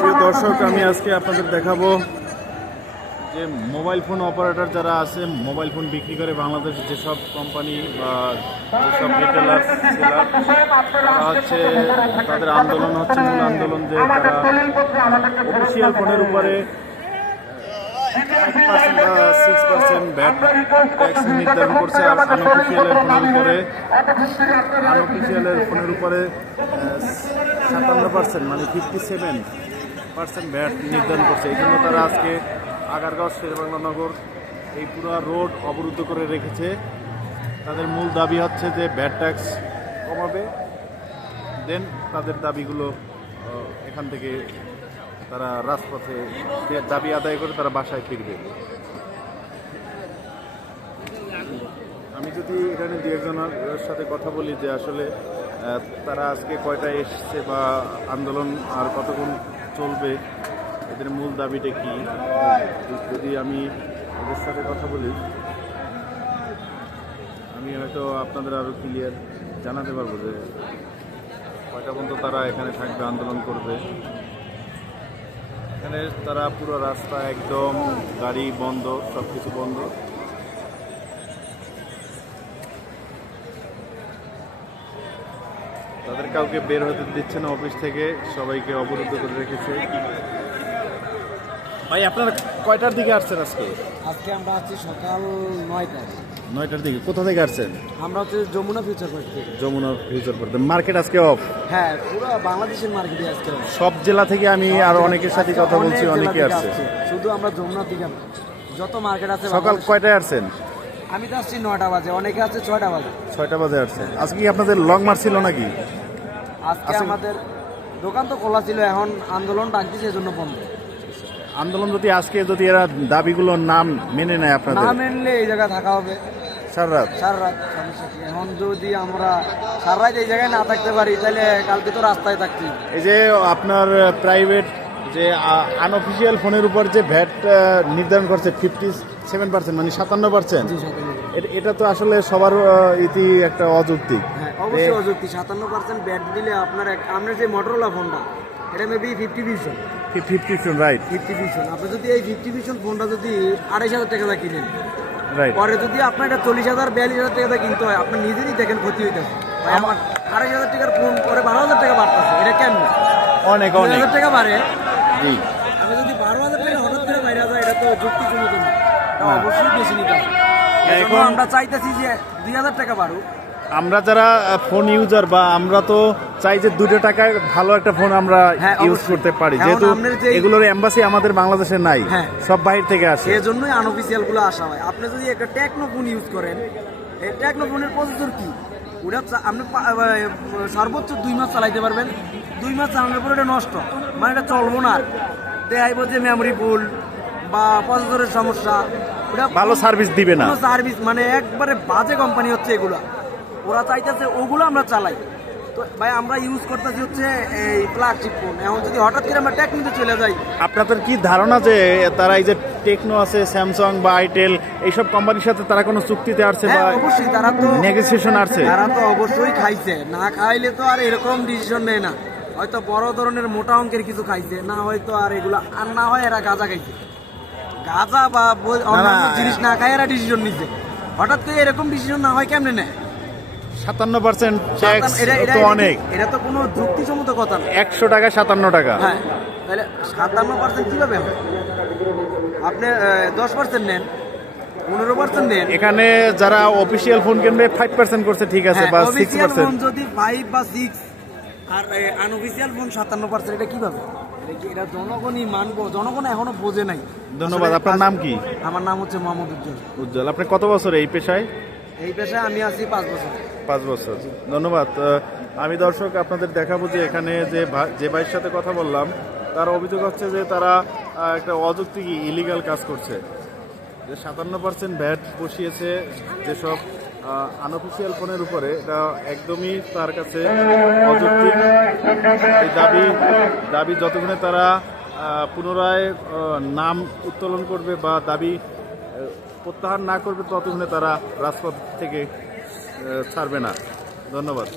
প্রিয় দর্শক, আমি আজকে আপনাদের দেখাবো যে মোবাইল ফোন অপারেটর যারা আছে, মোবাইল ফোন বিক্রি করে বাংলাদেশের যেসব কোম্পানি বা যেসব রিটেলার সেলার, তারা হচ্ছে তাদের আন্দোলন হচ্ছে মূল আন্দোলন যে তারা অফিসিয়াল ফোনের উপরে 5% বা 6% ভ্যাট ট্যাক্স নির্ধারণ করছে। আর আনঅফিসিয়ালের ফোনের উপরে 57% মানে 57% ভ্যাট নির্ধারণ করছে। এই জন্য তারা আজকে আগারগাঁও শেরেবাংলা নগর এই পুরো রোড অবরুদ্ধ করে রেখেছে। তাদের মূল দাবি হচ্ছে যে ভ্যাট ট্যাক্স কমাবে, দেন তাদের দাবিগুলো এখান থেকে তারা রাজপথে দাবি আদায় করে তারা বাসায় ফিরবে। আমি যদি এখানে দু একজনের সাথে কথা বলি যে আসলে তারা আজকে কয়টায় এসছে বা আন্দোলন আর কতক্ষণ চলবে, এদের মূল দাবিটা কি, যদি আমি এদের সাথে কথা বলি আমি হয়তো আপনাদের আরও ক্লিয়ার জানাতে পারবো যে কয়টা পর্যন্ত তারা এখানে থাকবে, আন্দোলন করবে। এখানে তারা পুরো রাস্তা একদম গাড়ি বন্ধ, সব কিছু বন্ধ। তাদের কাউকে বের হতে দিচ্ছে না অফিস থেকে, সবাইকে অবরুদ্ধ করে রেখেছে। ভাই, আপনারা কয়টার দিকে আসছেন আজকে? আজকে আমরা আছি সকাল 9টার দিকে। কোথা থেকে আসছেন? আমরা হচ্ছে যমুনা ফিউচার পার্ক থেকে। যমুনা ফিউচার পার্ক মার্কেট আজকে অফ? হ্যাঁ, পুরো বাংলাদেশের মার্কেটে আজকে off। সব জেলা থেকে আমি আর অনেকের সাথে কথা বলছি, অনেকে আসছে। শুধু আমরা যমুনা থেকে যত মার্কেট আছে। সকাল কয়টায় আসছেন? আমি তো আসছি 9টা বাজে, অনেকে আছে 6টা বাজে। 6টা বাজে আসছেন। আজকে কি আপনাদের লং মার্চ ছিল নাকি? আজকে আমাদের দোকান তো খোলা ছিল, এখন আন্দোলন ডাকছে এজন্য বন্ধ। আন্দোলন যদি আজকে যদি এরা দাবিগুলো নাম মেনে নেয়, আপনাদের না মেনলে এই জায়গায় থাকা হবে সারা রাত। সমস্যা কি? এখন যদি আমরা সারা রাত এই জায়গায় না থাকতে পারি তাহলে কালকে তো রাস্তায় থাকছি। এই যে আপনার প্রাইভেট যে আনঅফিসিয়াল ফোনের উপর যে ভ্যাট নির্ধারণ করছে 57% মানে 57%, এটা তো আসলে সবার ইতি একটা অযৌক্তিক। হ্যাঁ, অবশ্যই অযৌক্তিক। 57% ব্যাট দিলে আপনার যে মোটরোলা ফোনটা, এটা মেবি 50 রাইট। 50 আপনি যদি এই 50 ফোনটা যদি 2,500 টাকা দিয়ে কিনেন, রাইট, পরে যদি আপনার এটা 40,000 42,000 টাকা দিয়ে কিনতে হয়, আপনি নিজেরই দেখেন ক্ষতি হইতেছে। ভাই, আমার 2,500 টাকার ফোন পরে 12,000 টাকা বাড়তেছে, এটা কেমন? অনেক 2,000 টাকা বাড়ে। জি, আমি যদি 12,000 টাকা হঠাৎ করে বাইরে যায়, এটা তো যুক্তিসঙ্গত না। অবশ্যই বেশি নিতে হবে। এখন আমরা চাইতেছি যে 2,000 টাকা বাড়ুক। আমরা যারা ফোন ইউজার বা আমরা তো চাই যে 2 টাকায় ভালো একটা ফোন আমরা ইউজ করতে পারি, যেহেতু এগুলোর এমবাসি আমাদের বাংলাদেশে নাই, সব বাইরে থেকে আসে। এই জন্যই আনঅফিসিয়াল গুলো আসা হয়। আপনি যদি একটা টেকনো ফোন ইউজ করেন, এই টেকনো ফোনের প্রসেসর কি, ওটা আপনি সর্বোচ্চ 2 মাস চালাইতে পারবেন। 2 মাস চালানোর পর এটা নষ্ট, মানে এটা চলবো না। দেখাইব যে মেমোরি ফুল বা প্রসেসরের সমস্যা, ওটা ভালো সার্ভিস দিবে না। সার্ভিস মানে একবারে বাজে কোম্পানি হচ্ছে এগুলো। ওরা চাইতেছে ওগুলো আমরা চালাই। তো ভাই, আমরা ইউজ করতেছি হচ্ছে এই প্লাস্টিক ফোন। এখন যদি হঠাৎ করে আমরা টেকনোতে চলে যাই, আপনাদের কি ধারণা যে তারা এই যে টেকনো আছে, স্যামসাং বা আইটেল, এইসব কোম্পানির সাথে তারা কোনো চুক্তিতে আসছে বা অবশ্যই তারা তো নেগোসিয়েশন আসছে? তারা তো অবশ্যই খাইছে, না খাইলে তো আর এরকম ডিসিশন নেয় না। হয়তো বড় ধরনের মোটা অঙ্কের কিছু খাইছে, না হয়তো আর এগুলা আর না হয় এরা গাঁজা খাইছে। গাঁজা বা অন্যান্য জিনিস না খাই এরা ডিসিশন নিচ্ছে। হঠাৎ করে এরকম ডিসিশন না হয় কেমনে নেয়? 57% ট্যাক্স তো অনেক। এটা তো কোনো যুক্তিসম্মত কথা না। 100 টাকা 57 টাকা। হ্যাঁ, তাহলে 57% কিভাবে হবে? আপনি 10% নেন, 15% নেন। এখানে যারা অফিসিয়াল ফোন কিনবে 5% করছে, ঠিক আছে, বা 6%। যদি 5 বা 6 আর আনঅফিসিয়াল ফোন 57%, এটা কিভাবে? এটা জনগণই মানবো, জনগণ এখনো বোঝে নাই। ধন্যবাদ। আপনার নাম কি? আমার নাম হচ্ছে মোহাম্মদ উজ্জ্বল। উজ্জ্বল, আপনি কত বছর এই পেশায়? এই পেশায় আমি আছি 5 বছর। 5 বছর। ধন্যবাদ। আমি দর্শক আপনাদের দেখাবো যে এখানে যে ভাইয়ের সাথে কথা বললাম, তার অভিযোগ হচ্ছে যে তারা একটা অযৌক্তিক ইলিগাল কাজ করছে। যে 57% ভ্যাট বসিয়েছে যেসব আনঅফিসিয়াল ফোনের উপরে, এটা একদমই তার কাছে অযৌক্তিক। এই দাবি যতক্ষণে তারা পুনরায় নাম উত্তোলন করবে বা দাবি প্রত্যাহার না করবে, ততক্ষণে তারা রাজপথ থেকে ছাড়বে না। ধন্যবাদ।